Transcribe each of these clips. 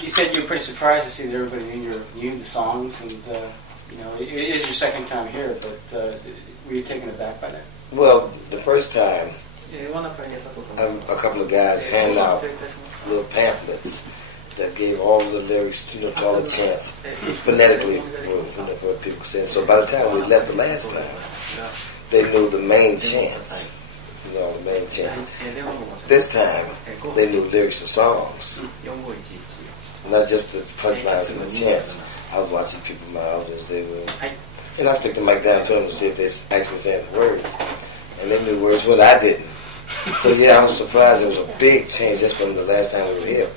you said you were pretty surprised to see that everybody knew the songs, and it is your second time here, but were you taken aback by that? Well, the first time, a couple of guys handed out little pamphlets that gave all the lyrics to all the chants phonetically for people saying. So by the time we left the last time, they knew the main chants. The main chants. This time, they knew lyrics to songs, not just the punchlines and the chants. I was watching people mouths as they were, and I stick the mic down to them to see if they actually saying the words, and they knew words when I didn't. So yeah, I was surprised. There was a big change just from the last time we were here, a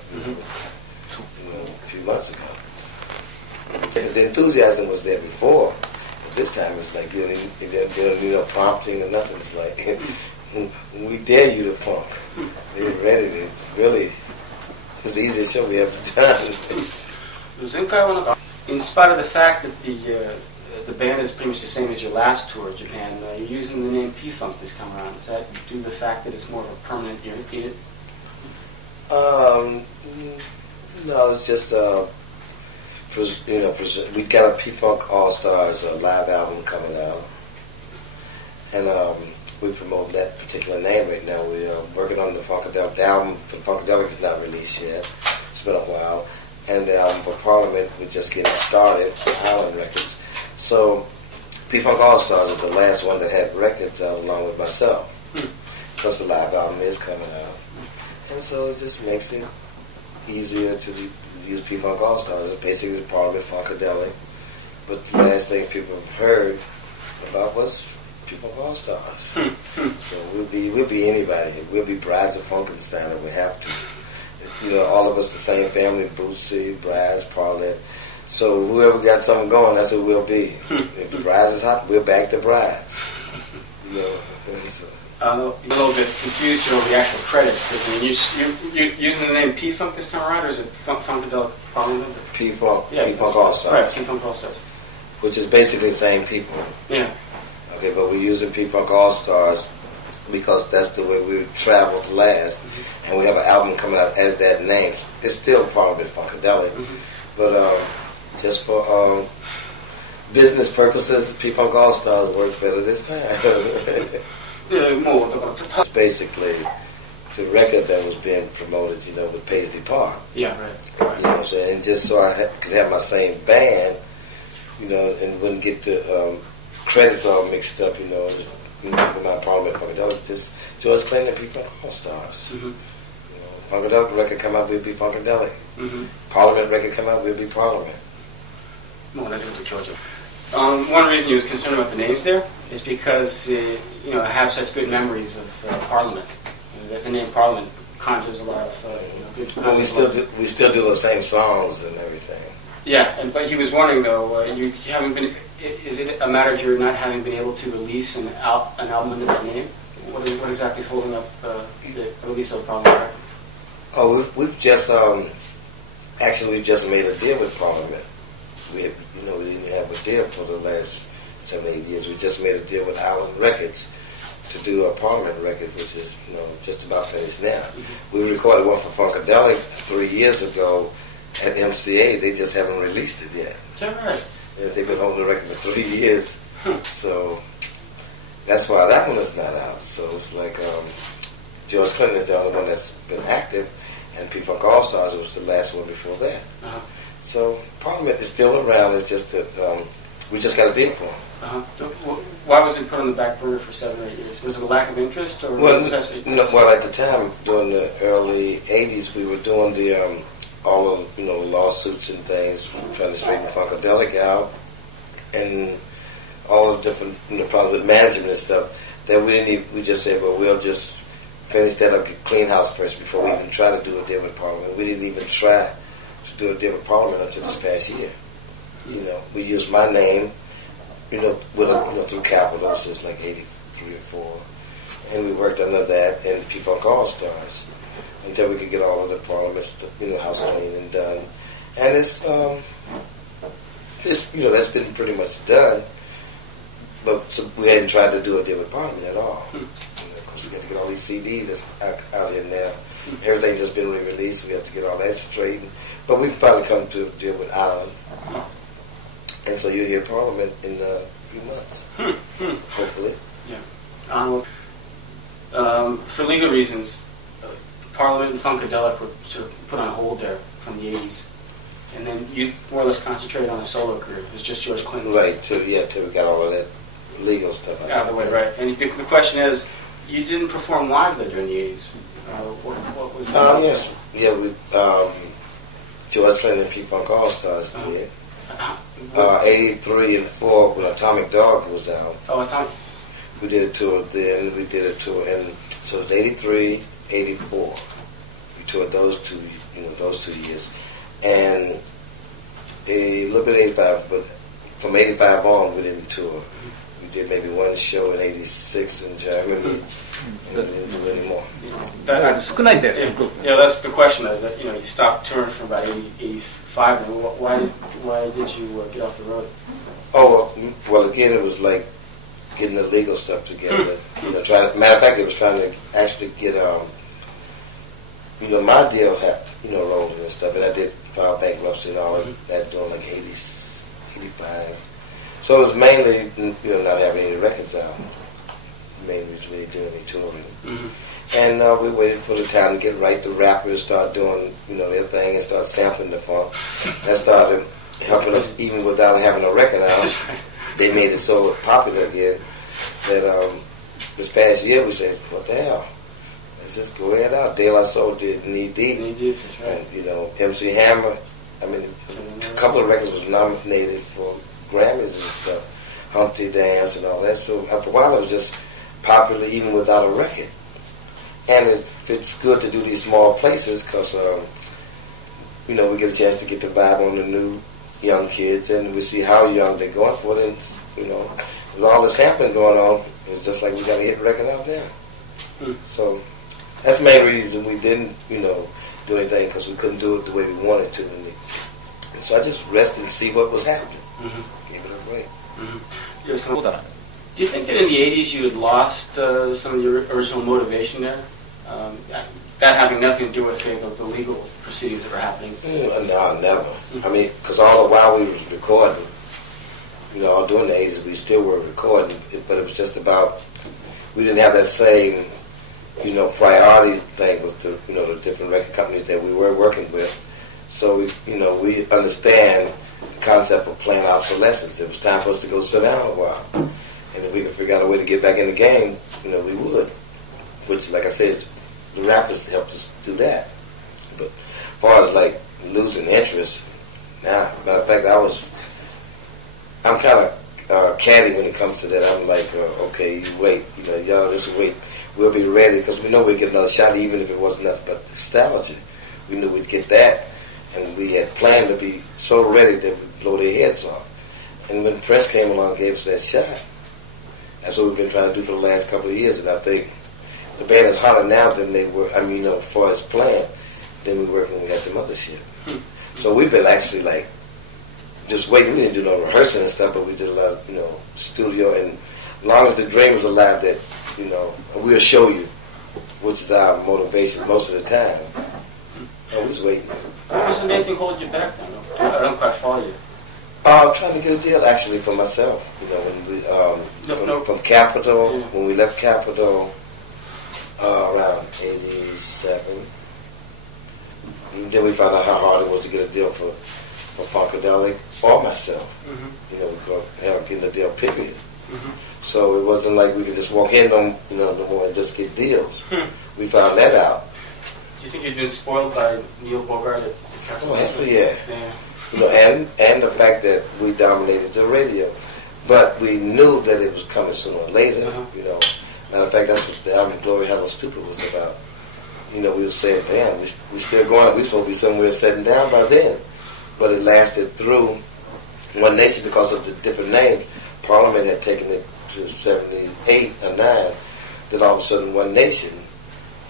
few months ago. The enthusiasm was there before, but this time it's like they don't need no prompting or nothing. It's like we dare you to funk. They were ready. It really was the easiest show we ever done. In spite of the fact that the band is pretty much the same as your last tour of Japan, you're using the name P-Funk this time around. Is that due to the fact that it's more of a permanent unit? No, it's just we got a P-Funk All Stars live album coming out, and we promote that particular name right now. We're working on the Funkadelic. The album for Funkadelic is not released yet. It's been a while. And the album for Parliament, we're just getting started for Island Records. So, P-Funk All Stars is the last one that had records out along with myself. Plus the live album is coming out. And so it just makes it easier to use P-Funk All Stars. It's basically Parliament Funkadelic. But the last thing people have heard about was P-Funk All Stars. So we'll be anybody. We'll be Brides of Funkenstein if we have to. All of us the same family, Bootsy, Brides, Parliament. So whoever got something going, that's who we'll be. If the Brides is hot, we're back to Brides. I'm a little bit confused here over the actual credits, because you're using the name P-Funk this time around, or is it Funkadelic Parliament? P-Funk, yeah, P-Funk All Stars. Right, P-Funk All Stars. Which is basically the same people. Yeah. Okay, but we're using P-Funk All Stars because that's the way we traveled last, and we have an album coming out as that name. It's still Parliament Funkadelic, but just for business purposes, P-Funk All Stars worked better this time. It's basically the record that was being promoted, with Paisley Park. Yeah, right. You know what I'm saying? And just so I could have my same band, and wouldn't get the credits all mixed up, with my Parliament Funkadelic, just George Clinton and P-Funk All Stars. Funkadelic record come out, we'll be Funkadelic. Parliament record come out, we'll be Parliament. Well, that's what Georgia. One reason you was concerned about the names there is because I have such good memories of Parliament. The name Parliament conjures a lot of good. Well, we still do the same songs and everything. Yeah, but he was wondering though, you haven't been. Is it a matter of your not having been able to release an album under that name? What exactly is holding up the release of Parliament record? Oh, we've just we've just made a deal with Parliament. We didn't have a deal for the last 7-8 years. We just made a deal with Island Records to do a Parliament record, which is just about finished now. We recorded one for Funkadelic 3 years ago at MCA. They just haven't released it yet. Is that right? They've been holding the record for 3 years, so that's why that one is not out. So it's like George Clinton is the only one that's been active, and P-Funk All Stars was the last one before that. So Parliament is still around. It's just that we just got a deal for him. Why was it put on the back burner for 7 or 8 years? Was it a lack of interest, or was that? Well, at the time, during the early '80s, we were doing the all of lawsuits and things, trying to straighten Funkadelic out, and all the different problems with management and stuff. That we just said, well, we'll just finish that up, clean house first before we even try to do a deal with Parliament. We didn't even try to do a deal with Parliament until this past year. We used my name, through Capitals, it's like 83 or 4, and we worked under that and P-Funk All Stars until we could get all of the Parliament, house clean and done. And it's that's been pretty much done. But we hadn't tried to do a deal with Parliament at all. Because we got to get all these CDs that's out here now. Everything just been re-released. We have to get all that straightened. But we finally come to deal with Ireland. And so you'll hear Parliament in a few months, hopefully. Yeah. For legal reasons, Parliament and Funkadelic were sort of put on hold there from the 80s. And then you more or less concentrated on a solo career. It was just George Clinton. Right, till we got all of that legal stuff out of the way, right. And the question is, you didn't perform live there during the 80s. What was that? Yes. Yeah, we, George Clinton and P-Funk All-Stars did. 83 and 4 when Atomic Dog was out. Oh, Atomic. We did a tour then. We did a tour, and so it was 83, 84. We toured those 2 years, and a little bit 85. But from 85 on, we didn't tour. We did maybe one show in 86 in Germany, and we didn't do any more. Yeah, that's the question. That you stopped touring for about 85. And why did you get off the road? Oh well, again, it was like getting the legal stuff together. Matter of fact, it was trying to actually get my deal had rolled and stuff, and I did file bankruptcy and all of that during like 80s, 85. So it was mainly not having any records out. Mainly was really doing any touring. And we waited for the time to get right. The rappers start doing their thing and start sampling the funk. That started helping us even without having a record out. They made it so popular again that this past year we said, what the hell? Let's just go ahead out. De La Soul did Knee Deep. Knee Deep, that's right. And, MC Hammer, a couple of records was nominated for Grammys and stuff. Humpty Dance and all that. So after a while it was just popular even without a record. And it's good to do these small places because, we get a chance to get the vibe on the new young kids, and we see how young they're going for it. And, with all the sampling going on, it's just like we got to hit the record out there. So that's the main reason we didn't, do anything, because we couldn't do it the way we wanted to. And so I just rested and see what was happening. Gave it a break. Yes, hold on. Do you think that in the 80s you had lost some of your original motivation there? That having nothing to do with, say, the legal proceedings that were happening? No, never. Because all the while we was recording, all during the 80s, we still were recording, but it was just about, we didn't have that same, priority thing with the different record companies that we were working with. So, we understand the concept of playing obsolescence. It was time for us to go sit down a while. And if we could figure out a way to get back in the game, we would. Which, like I said, the rappers helped us do that. But as far as like losing interest, nah. Matter of fact, I'm kind of catty when it comes to that. I'm like, okay, you wait, y'all just wait. We'll be ready because we know we'd get another shot, even if it wasn't nothing but nostalgia. We knew we'd get that, and we had planned to be so ready that we'd blow their heads off. And when the press came along and gave us that shot, that's what we've been trying to do for the last couple of years, and I think the band is hotter now than they were, as far as playing, than we were when we had the other shit. So we've been actually like, just waiting. We didn't do no rehearsing and stuff, but we did a lot of, studio, and as long as the dream was alive that, we'll show you, which is our motivation most of the time. So we was waiting. What was the main thing holding you back then? I don't quite follow you. I'm trying to get a deal actually for myself. When we from Capitol, when we left Capitol around 87, and then we found out how hard it was to get a deal for Funkadelic or myself. We could have getting a deal, period. So it wasn't like we could just walk in on no more and just get deals. We found that out. Do you think you'd been spoiled by Neil Bogart at Castle? Oh, hell yeah. And the fact that we dominated the radio. But we knew that it was coming sooner or later, Matter of fact, that's what the album Glory Hello Stupid was about. We were saying, damn, we still going, we supposed to be somewhere sitting down by then. But it lasted through One Nation because of the different names. Parliament had taken it to 78 or 9. Then all of a sudden One Nation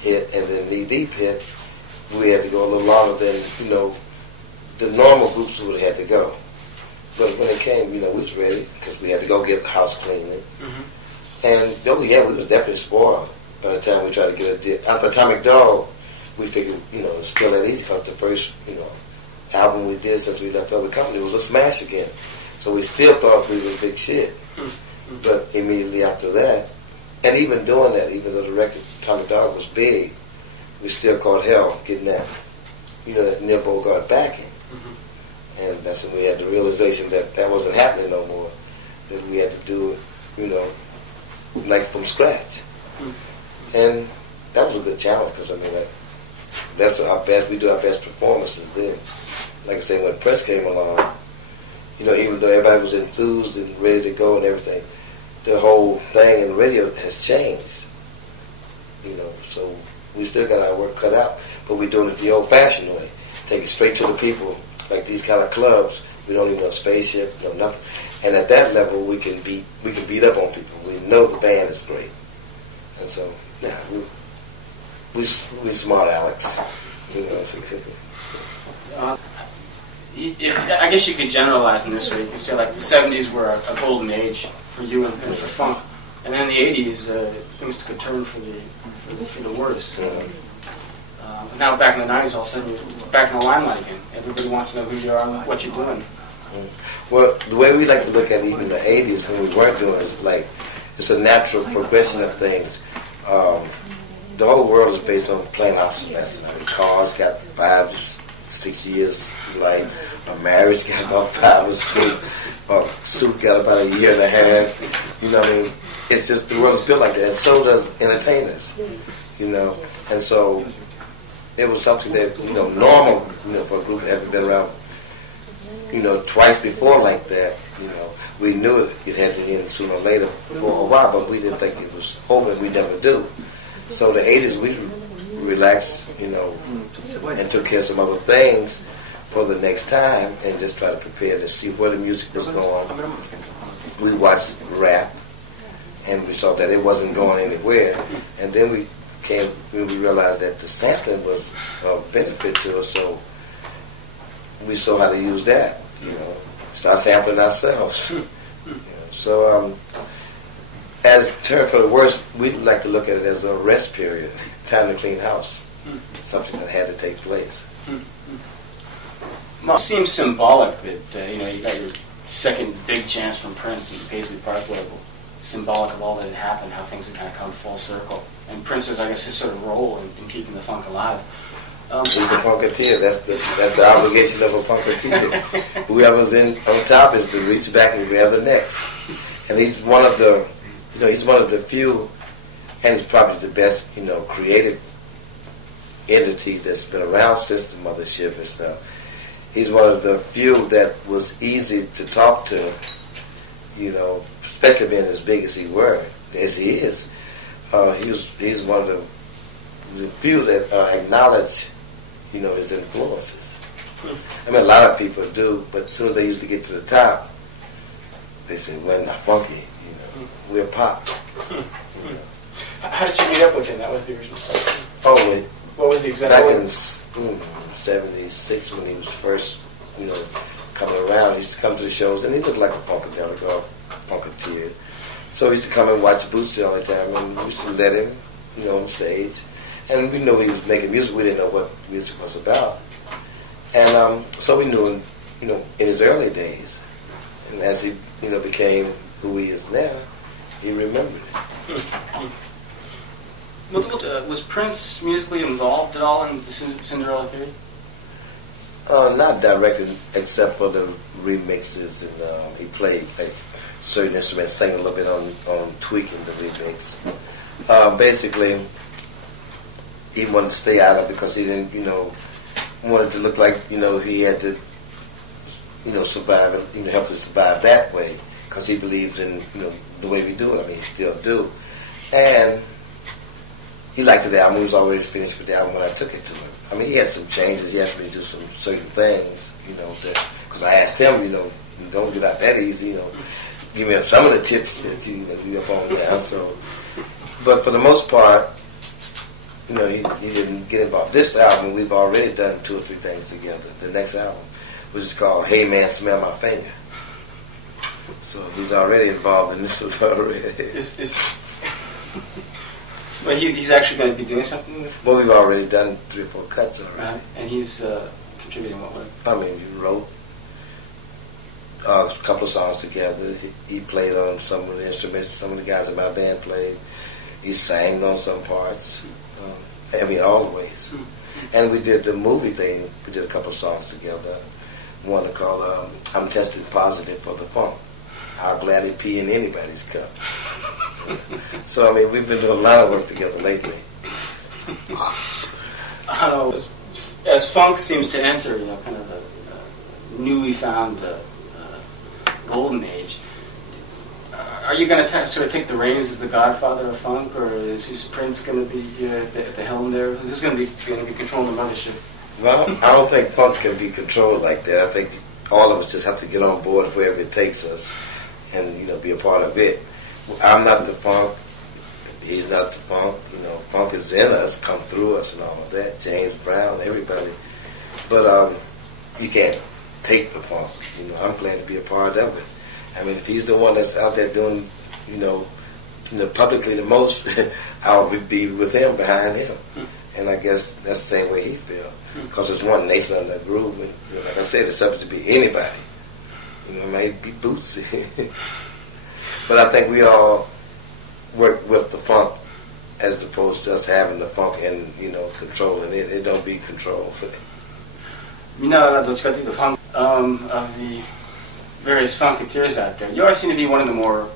hit, and then Knee Deep hit. We had to go a little longer than, the normal groups would have had to go. But when it came, we was ready because we had to go get the house cleaning. And, we was definitely spoiled by the time we tried to get a deal. After Atomic Dog, we figured, it's still that easy because the first, album we did since we left the other company was a smash again. So we still thought we were big shit. But immediately after that, and even doing that, even though the record Tommy Dog was big, we still caught hell getting that, that Neil Bogart backing. And that's when we had the realization that that wasn't happening no more. That we had to do it, like from scratch. And that was a good challenge because, that's our best, we do our best performances then. Like I say, when Prince came along, even though everybody was enthused and ready to go and everything, the whole thing in the radio has changed. So we still got our work cut out, but we're doing it the old-fashioned way. Take it straight to the people, like these kind of clubs. We don't need no spaceship, no nothing. And at that level, we can beat up on people. We know the band is great, and so yeah, we smart Alex. I guess you could generalize in this way. You could say like the 70s were a golden age for you and for funk, and then in the 80s things took a turn for the worse. Now back in the 90s, all of a sudden you're back in the limelight again. Everybody wants to know who you are and what you're doing. Well, the way we like to look at even the 80s when we weren't doing it is like it's a natural progression of things. The whole world is based on playing obsolescence. Cars got 5 to 6 years life. A marriage got about 5 or 6. A suit got about a year and a half. You know what I mean? It's just the world is built like that. And so does entertainers. And so it was something that normal for a group that hadn't been around twice before like that. We knew it had to end sooner or later for a while, but we didn't think it was over. We never do. So the 80s, we relaxed, and took care of some other things for the next time, and just try to prepare to see where the music was going. We watched rap, and we saw that it wasn't going anywhere, and then we realized that the sampling was a benefit to us, so we saw how to use that, start sampling ourselves. So as turn for the worse, we'd like to look at it as a rest period, time to clean house, something that had to take place. Well, it seems symbolic that you got your second big chance from Prince in the Paisley Park label. Symbolic of all that had happened, how things had kind of come full circle. And Prince's, I guess, his sort of role in keeping the funk alive. He's a funketeer. That's the obligation of a funketeer. Whoever's on top is to reach back and grab the next. And he's one of the, he's one of the few, and he's probably the best, creative entities that's been around since the mothership and stuff. He's one of the few that was easy to talk to, especially being as big as he is. He's one of the few that acknowledge, his influences. A lot of people do, but as soon as they used to get to the top, they say, we're not funky, we're pop. How did you meet up with him? That was the original question. Oh, wait. What was the exact back in 76 when he was first, coming around, he used to come to the shows, and he looked like a Funkadelic or funketeer. So we used to come and watch Bootsy all the time, and we used to let him, on stage. And we knew he was making music. We didn't know what music was about. And so we knew him, in his early days. And as he, became who he is now, he remembered it. Was Prince musically involved at all in the Cinderella Theory? Not directly, except for the remixes, and he played certain instruments, sang a little bit on tweaking the remix. Basically, he wanted to stay out of it because he didn't, wanted to look like, he had to, survive and, help us survive that way because he believes in, the way we do it. He still do. And he liked the album. He was already finished with the album when I took it to him. He had some changes. He asked me to do some certain things, because I asked him, you don't get out that easy, give me some of the tips that you up on down. So, but for the most part, he didn't get involved. This album, we've already done 2 or 3 things together. The next album, which is called Hey Man, Smell My Finger. So he's already involved in this already. But he's actually going to be doing something with. Well, we've already done 3 or 4 cuts already. And he's contributing what way? I mean, we wrote a couple of songs together. He played on some of the instruments. Some of the guys in my band played. He sang on some parts. I mean, always. And we did the movie thing. We did a couple of songs together. One called "I'm Tested Positive for the Funk." I'll gladly pee in anybody's cup. So I mean, we've been doing a lot of work together lately. I don't know. As funk seems to enter, kind of a newly found golden age. Are you going to sort of take the reins as the godfather of funk, or is Prince going to be at the helm there? Who's going to be controlling the mothership? Well, I don't think funk can be controlled like that. I think all of us just have to get on board wherever it takes us, and be a part of it. I'm not the funk. He's not the funk. Funk is in us, come through us, and all of that. James Brown, everybody. But you can't take the funk. I'm glad to be a part of it. I mean, if he's the one that's out there doing, publicly the most, I'll be with him, behind him. And I guess that's the same way he feels. Because it's one nation on that groove. And, like I said, it's subject to be anybody. It might be Bootsy. But I think we all work with the funk as opposed to just having the funk and, controlling it. It don't be controlled. みんながどっちかというと funk of the various funketeers out there. You always seem to be one of the more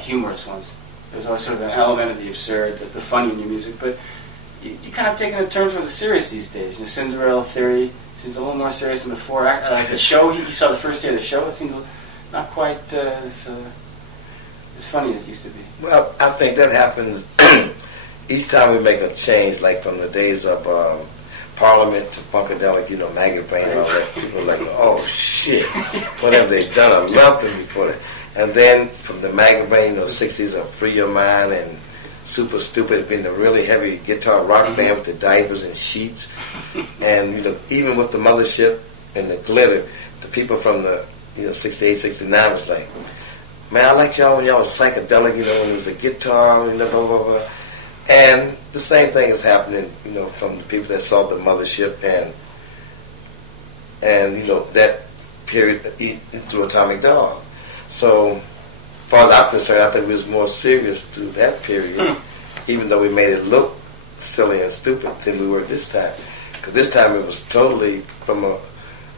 humorous ones. There's always sort of an element of the absurd, the funny in your music, but you kind of taken a turn for the serious these days. Cinderella Theory seems a little more serious than before. Like the show, you saw the first day of the show, it seemed not quite as funny as it used to be. Well, I think that happens each time we make a change, like from the days of Parliament to Funkadelic, Maggie Brain and all that. People are like, oh shit, what have they done? I love them before that. And then from the Maggie Brain, 60s of Free Your Mind and Super Stupid, being the really heavy guitar rock band with the diapers and sheets. And, even with the Mothership and the Glitter, the people from the, 68, 69 was like, man, I like y'all when y'all was psychedelic, when it was the guitar, blah, blah, blah. And the same thing is happening, from the people that saw the Mothership and that period through Atomic Dog. So, as far as I'm concerned, I think we was more serious through that period, even though we made it look silly and stupid than we were this time. Because this time it was totally, from a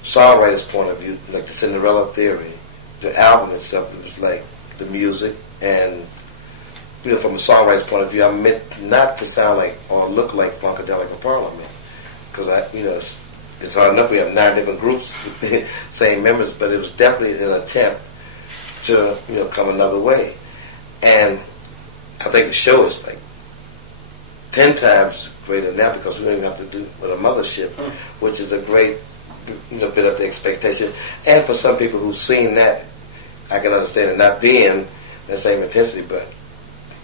songwriter's point of view, like the Cinderella Theory, the album and stuff, it was like the music and from a songwriter's point of view, I meant not to sound like or look like Funkadelic or Parliament, because it's hard enough we have 9 different groups with the same members, but it was definitely an attempt to come another way, and I think the show is like 10 times greater now because we don't even have to do with a Mothership, which is a great bit of the expectation, and for some people who've seen that, I can understand it not being that same intensity, but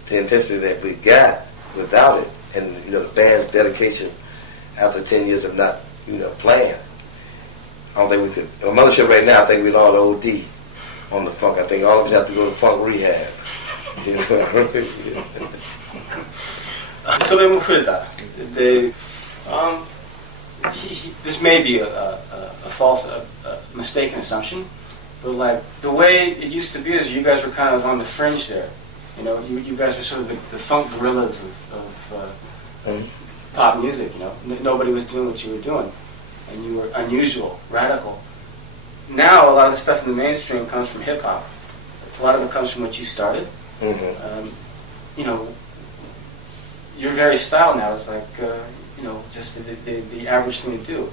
the intensity that we got without it, and the band's dedication after 10 years of not playing. I don't think we could. A Mothership right now, I think we'd all OD on the funk. I think all of us have to go to funk rehab. それも増えた。で、this may be a false, mistaken assumption, but like the way it used to be is you guys were kind of on the fringe there. You guys were sort of the funk gorillas of pop music. Nobody was doing what you were doing, and you were unusual, radical. Now a lot of the stuff in the mainstream comes from hip hop. A lot of it comes from what you started. Your very style now is like just the average thing to do.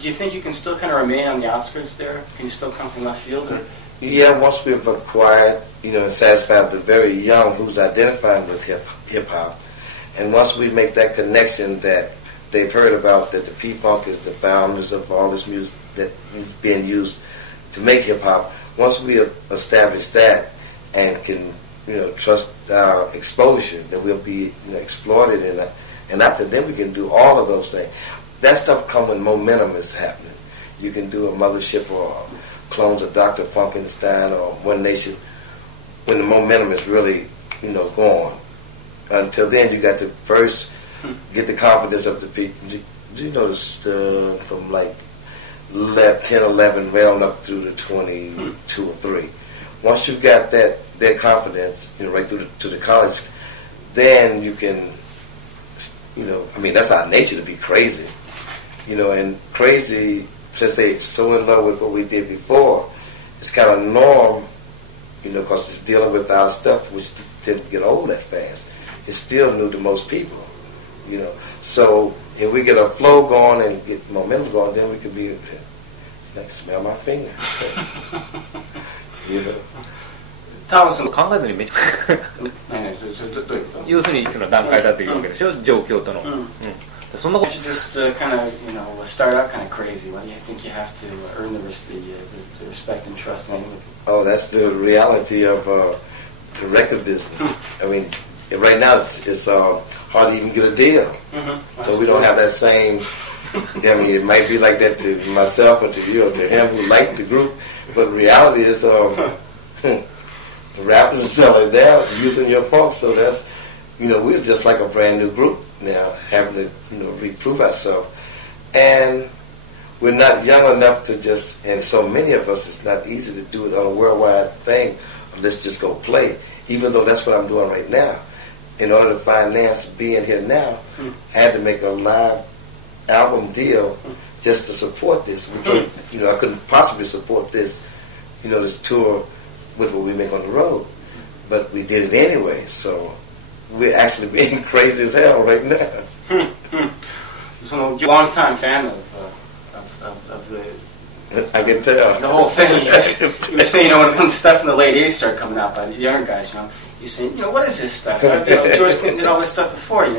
Do you think you can still kind of remain on the outskirts there? Can you still come from left field? Or? Yeah, once we've acquired, and satisfied the very young who's identifying with hip-hop, and once we make that connection that they've heard about, that the P-Funk is the founders of all this music that is being used to make hip-hop, once we establish that and can, trust our exposure, that we'll be exploited in that, and after then we can do all of those things. That stuff comes when momentum is happening. You can do a Mothership or clones of Dr. Funkenstein or One Nation when the momentum is really, going. until then, you got to first get the confidence of the people. You notice from like 10, 11, right on up through the 22 or 3. Once you've got their confidence, right through to the college, then you can, I mean, that's our nature to be crazy, and crazy, since they're so in love with what we did before, it's kind of norm, because it's dealing with our stuff, which tends to get old that fast. It's still new to most people, So if we get a flow going and get momentum going, then we could be, like, smell my finger. タオスも考えずにめっちゃ要するにいつの段階だというわけでしょ、状況との。そんなこと。You should just kind of, start out kind of crazy. Why do you think you have to earn the respect and trust in anyone? Oh, that's the reality of the record business. I mean, right now it's hard to even get a deal. So we don't have that same. I mean, it might be like that to myself or to you or to him who liked the group, but the reality is, the rappers are selling now using your funk. So that's, we're just like a brand new group now, having to, reprove ourselves, and we're not young enough to just. And so many of us, it's not easy to do it on a worldwide thing. Let's just go play, even though that's what I'm doing right now. In order to finance being here now, I had to make a live album deal just to support this. I couldn't possibly support this, this tour with what we make on the road, but we did it anyway. So we're actually being crazy as hell right now. So you're a long-time fan of the. I can tell the whole thing. You were saying, when the stuff in the late '80s started coming out by the younger guys, you saying, what is this stuff? George Clinton did all this stuff before, he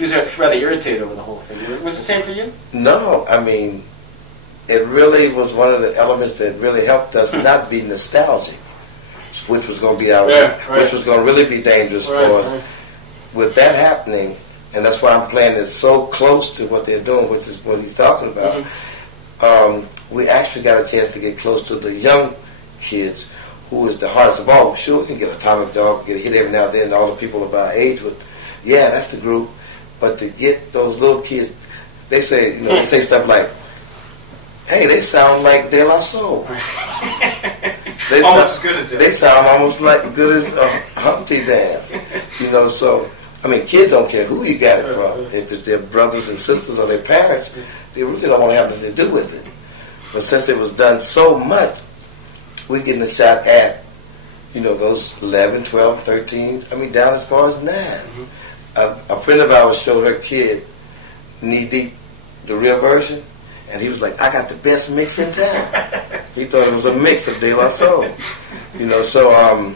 was rather irritated over the whole thing. Was it the same for you? No, I mean, it really was one of the elements that really helped us not be nostalgic, which was going to be which was going to really be dangerous for us. Right. With that happening, and that's why I'm playing it so close to what they're doing, which is what he's talking about. We actually got a chance to get close to the young kids, who is the hardest of all. Sure, we can get Atomic Dog, get a hit every now and then, and all the people of our age would, yeah, that's the group. But to get those little kids, they say, they say stuff like, hey, they sound like De La Soul. Almost as good as they sound almost like good as Humpty Dance. So, I mean, kids don't care who you got it from. If it's their brothers and sisters or their parents, they really don't want to have anything to do with it. But since it was done so much, we're getting a shot at, those 11, 12, 13, down as far as 9. A friend of ours showed her kid Knee Deep, the real version, and he was like, I got the best mix in town. He thought it was a mix of De La Soul. So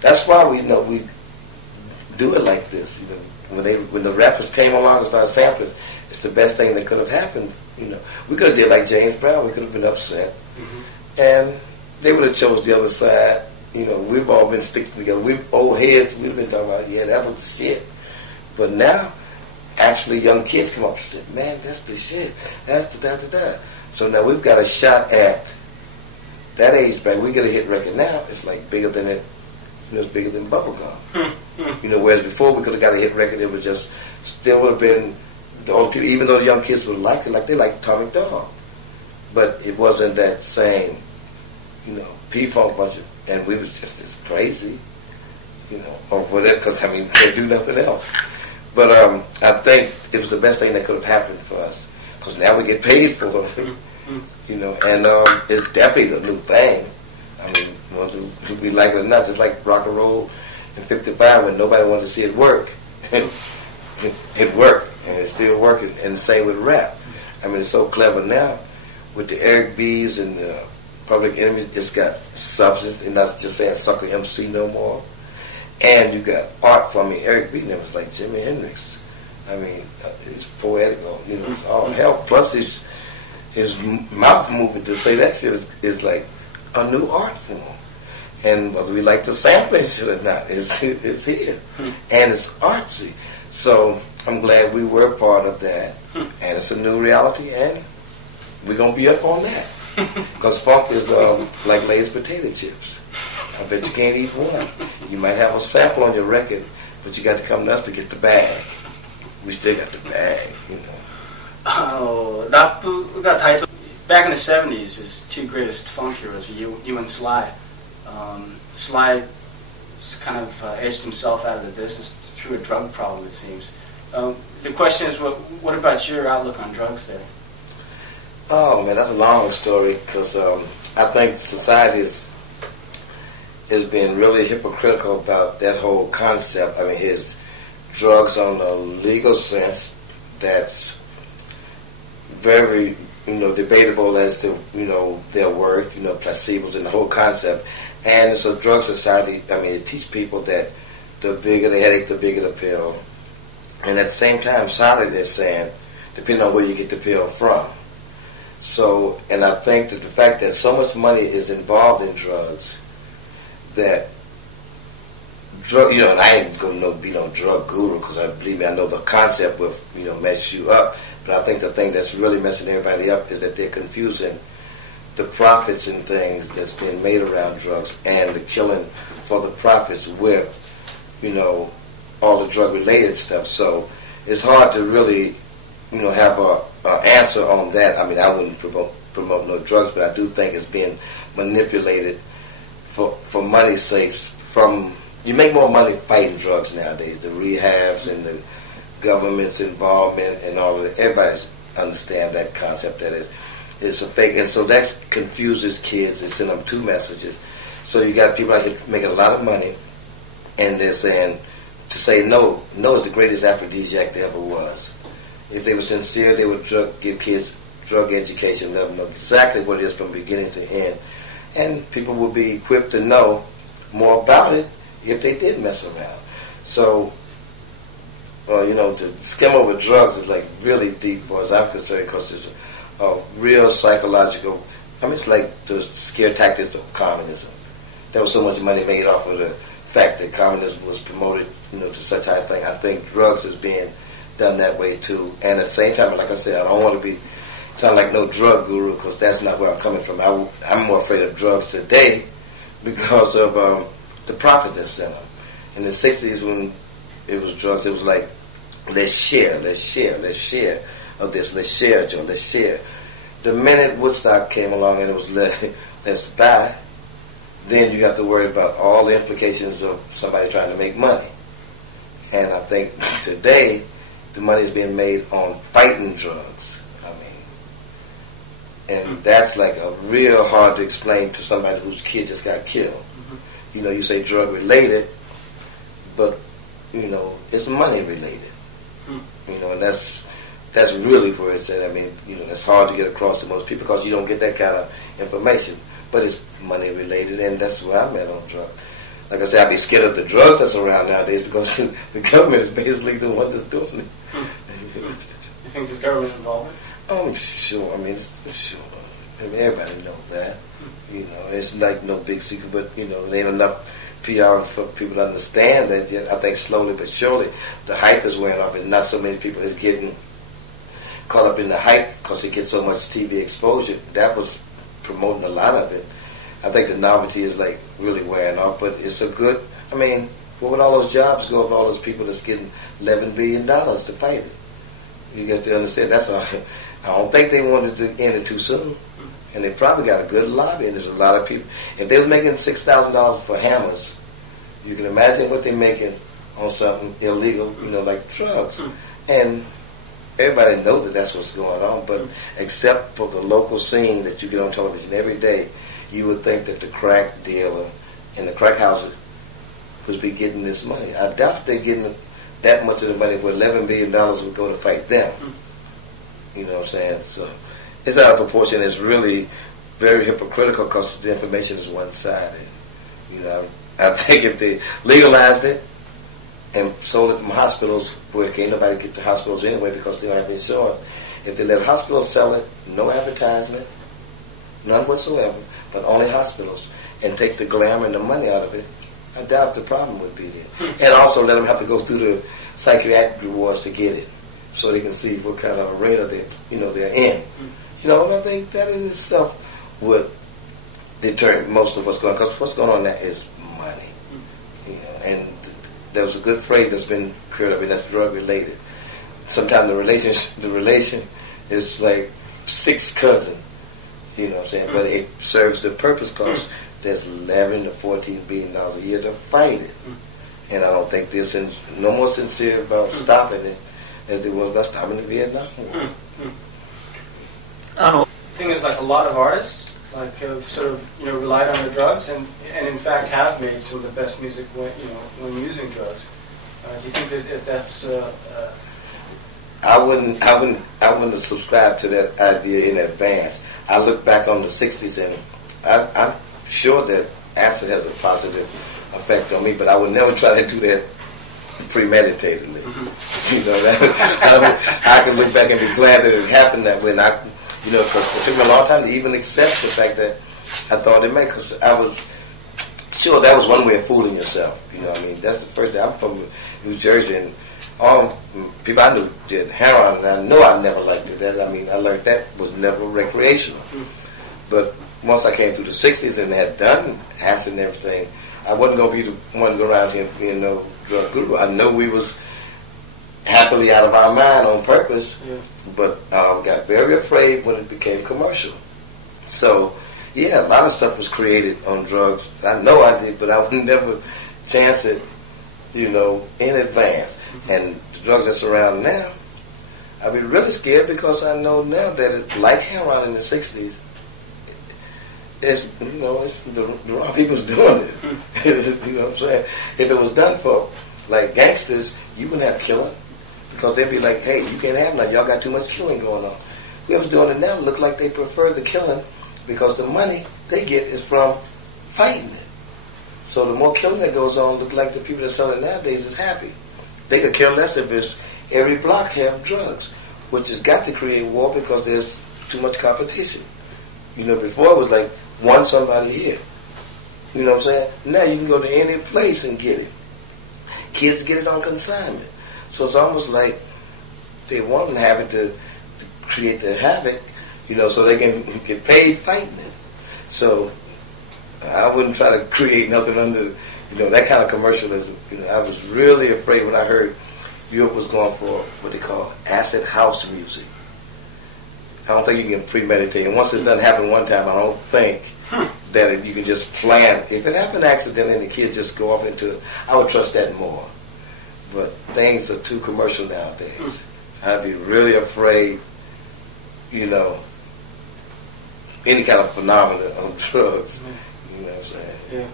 that's why we do it like this. When the rappers came along and started sampling, it's the best thing that could have happened. We could have did like James Brown. We could have been upset. And they would have chose the other side. We've all been sticking together. We've old heads. We've been talking about, yeah, that was the shit. But now, actually, young kids come up and say, man, that's the shit. That's the da-da-da. So now we've got a shot at that age bracket. We get a hit record now. It's like bigger than it. It's bigger than bubblegum. Whereas before we could have got a hit record, it was just still would have been the old people. Even though the young kids would like it, like they like Atomic Dog, but it wasn't that same, P-Funk bunch of, and we was just as crazy, or whatever. Because we can't do nothing else. But I think it was the best thing that could have happened for us, because now we get paid for it, and it's definitely a new thing. To be like it or not, just like rock and roll in '55 when nobody wanted to see it work. It worked, and it's still working. And the same with rap. It's so clever now with the Eric B's and the Public Enemy. It's got substance, and not just saying sucker MC no more. And you got art from me. Eric B. was like Jimi Hendrix. It's poetical. It's all hell. Plus his mouth movement to say that shit is like a new art form. And whether we like to sample it or not, it's here. And it's artsy. So I'm glad we were part of that. And it's a new reality, and we're going to be up on that. Because funk is like Lay's potato chips. I bet you can't eat one. You might have a sample on your record, but you got to come to us to get the bag. We still got the bag, you know. ラップがタイトル Back in the 70s, his two greatest funk heroes were you and Sly. Sly kind of edged himself out of the business through a drug problem, it seems. The question is, what about your outlook on drugs there? Oh man, that's a long story because I think society has been really hypocritical about that whole concept. I mean, his drugs on a legal sense, that's very, debatable as to, their worth, placebos and the whole concept. And it's a drug society. I mean, it teaches people that the bigger the headache, the bigger the pill. And at the same time, solid, they're saying, depending on where you get the pill from. So, and I think that the fact that so much money is involved in drugs, that and I ain't gonna be no drug guru because believe me, I know the concept will, mess you up. But I think the thing that's really messing everybody up is that they're confusing the profits and things that's being made around drugs and the killing for the profits with, all the drug-related stuff. So it's hard to really, have a answer on that. I mean, I wouldn't promote no drugs, but I do think it's being manipulated for money's sakes. You make more money fighting drugs nowadays, the rehabs and the government's involvement and all of it. Everybody understand that concept that it's a fake, and so that confuses kids. It sends them two messages. So you got people out there making a lot of money, and they're saying to say no is the greatest aphrodisiac there ever was. If they were sincere, they would give kids drug education, let them know exactly what it is from beginning to end, and people will be equipped to know more about it if they did mess around. So, to skim over drugs is like really deep, as far as I'm concerned, because it's a real psychological. I mean, it's like the scare tactics of communism. There was so much money made off of the fact that communism was promoted, to such a thing. I think drugs is being done that way too. And at the same time, like I said, I don't want to sound like no drug guru because that's not where I'm coming from. I'm more afraid of drugs today because of the profit that's in them. In the 60s when it was drugs, it was like, let's share of this, let's share, Joe, let's share. The minute Woodstock came along and it was let's buy, then you have to worry about all the implications of somebody trying to make money. And I think today the money is being made on fighting drugs. I mean, and that's like a real hard to explain to somebody whose kid just got killed. Mm-hmm. You say drug related, but it's money related. And that's really where it's at. I mean, that's hard to get across to most people because you don't get that kind of information. But it's money related, and that's where I'm at on drugs. Like I said, I'd be scared of the drugs that's around nowadays because the government is basically the one that's doing it. You think there's government involvement? Oh, sure. I mean, sure. I mean, everybody knows that. It's like no big secret, but there ain't enough PR for people to understand that yet. I think slowly but surely the hype is wearing off, and not so many people is getting caught up in the hype because it gets so much TV exposure. That was promoting a lot of it. I think the novelty is like really wearing off, but it's a good. I mean, where would all those jobs go if all those people that's getting $11 billion to fight it? You got to understand that's all. I don't think they wanted to end it too soon, and they probably got a good lobby. And there's a lot of people. If they were making $6,000 for hammers, you can imagine what they're making on something illegal, like drugs. And everybody knows that that's what's going on, but except for the local scene that you get on television every day, you would think that the crack dealer and the crack houses would be getting this money. I doubt they're getting that much of the money, where $11 billion would go to fight them. You know what I'm saying? So it's out of proportion. It's really very hypocritical because the information is one-sided. I think if they legalized it and sold it from hospitals, where can't nobody get to hospitals anyway because they don't have insurance. If they let hospitals sell it, no advertisement, none whatsoever, but only hospitals, and take the glamour and the money out of it, I doubt the problem would be there. And also let them have to go through the psychiatric wards to get it, so they can see what kind of arena they're in. And I think that in itself would deter most of what's going on. Because what's going on now is money. You know, and there was a good phrase that's been created up, and that's drug related. Sometimes the relation is like sixth cousin. You know what I'm saying? But it serves the purpose because there's 11 to 14 billion dollars a year to fight it. And I don't think they're no more sincere about stopping it as they were about stopping the Vietnam War. The thing is, like, a lot of artists have sort of relied on the drugs and in fact have made some of the best music when using drugs. Do you think that that's I wouldn't have subscribed to that idea in advance. I look back on the 60s and I'm sure that acid has a positive effect on me, but I would never try to do that premeditatedly. You know, I can look back and be glad that it happened that way. Because it took me a long time to even accept the fact that I thought it may, because I was sure that was one way of fooling yourself. You know what I mean? That's the first thing. I'm from New Jersey, and all people I knew did heroin, and I know I never liked it. I learned that was never recreational. But once I came through the 60s and had done acid and everything, I wasn't going to be the one to go around here being no drug guru. I know we was happily out of our mind on purpose, but got very afraid when it became commercial. So, yeah, a lot of stuff was created on drugs. I know I did, but I would never chance it, in advance. And the drugs that's around now, I'd be really scared because I know now that it's like heroin in the 60s. It's the wrong people's doing it. You know what I'm saying? If it was done for like gangsters, you wouldn't have killing. Because they'd be like, hey, you can't have none. Y'all got too much killing going on. Whoever's doing it now look like they prefer the killing because the money they get is from fighting it. So the more killing that goes on, look like the people that sell it nowadays is happy. They could care less if it's every block have drugs, which has got to create war because there's too much competition. Before it was like one somebody here. You know what I'm saying? Now you can go to any place and get it. Kids get it on consignment. So it's almost like they want to have it to create the havoc, so they can get paid fighting it. So I wouldn't try to create nothing under, that kind of commercialism. I was really afraid when I heard Europe was going for what they call acid house music. I don't think you can premeditate. And once it's done happen one time, I don't think that you can just plan. If it happened accidentally and the kids just go off into it, I would trust that more. But things are too commercial nowadays. I'd be really afraid, any kind of phenomena on drugs. You know what I'm saying?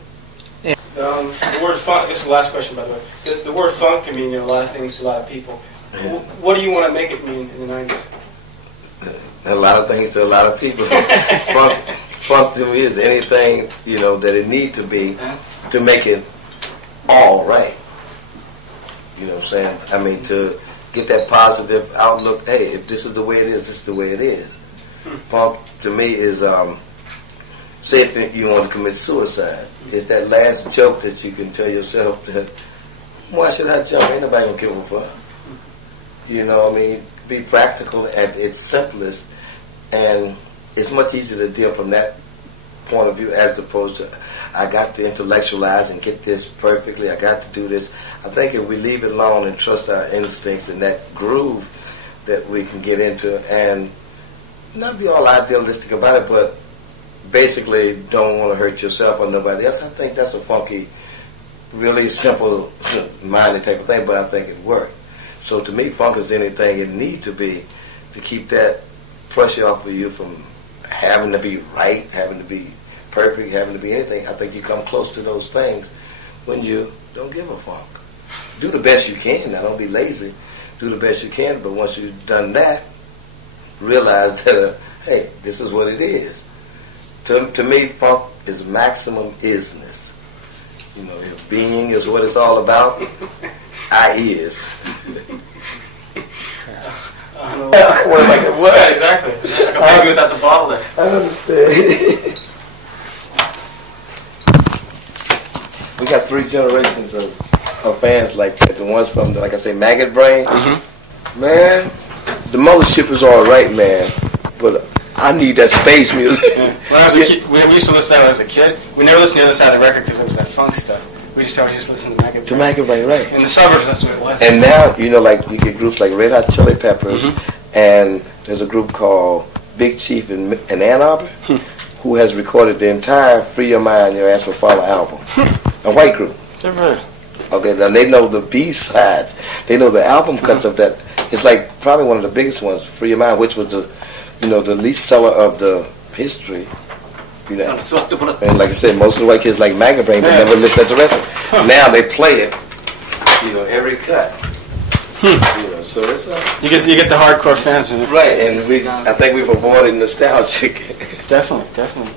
Yeah. The word funk, this is the last question, by the way. The word funk can mean a lot of things to a lot of people. What do you want to make it mean in the 90s? A lot of things to a lot of people. Funk to me is anything, that it need to be to make it all right. You know what I'm saying? To get that positive outlook, hey, if this is the way it is, this is the way it is. Funk to me is, say if you want to commit suicide, it's that last joke that you can tell yourself that, why should I jump? Ain't nobody gonna kill me for it. Be practical at its simplest, and it's much easier to deal from that point of view as opposed to, I got to intellectualize and get this perfectly, I got to do this. I think if we leave it alone and trust our instincts and that groove that we can get into and not be all idealistic about it, but basically don't want to hurt yourself or nobody else, I think that's a funky, really simple minded type of thing, but I think it worked. So to me, funk is anything it need to be to keep that pressure off of you from having to be right, having to be perfect, having to be anything. I think you come close to those things when you don't give a fuck. Do the best you can. Now, don't be lazy. Do the best you can, but once you've done that, realize that, hey, this is what it is. To me, funk is maximum isness. If being is what it's all about, I is. What? Yeah, exactly. I can argue without the bottle there. I understand. We got 3 generations of fans like that. The ones from, like I say, Maggot Brain. Man, the mothership is all right, man. But I need that space music. Yeah. When I was a kid, we used to listen to that when I was a kid. We never listened to the other side of the record because it was that funk stuff. We just always just listened to Maggot To Maggot Brain, right. In the suburbs, that's what it was. And now, you know, like you get groups like Red Hot Chili Peppers, and there's a group called Big Chief in Ann Arbor, who has recorded the entire Free Your Mind, Your Ass Will Follow album. A white group. Okay, now they know the B-sides. They know the album cuts of that. It's like probably one of the biggest ones, Free Your Mind, which was the, you know, the least seller of the history. You know, and like I said, most of the white kids like Maggot Brain, but never listen to the rest of it. Now they play it, you know, every cut. You know, so it's you get the hardcore fans in it, right? And I think we've avoided nostalgic. Definitely.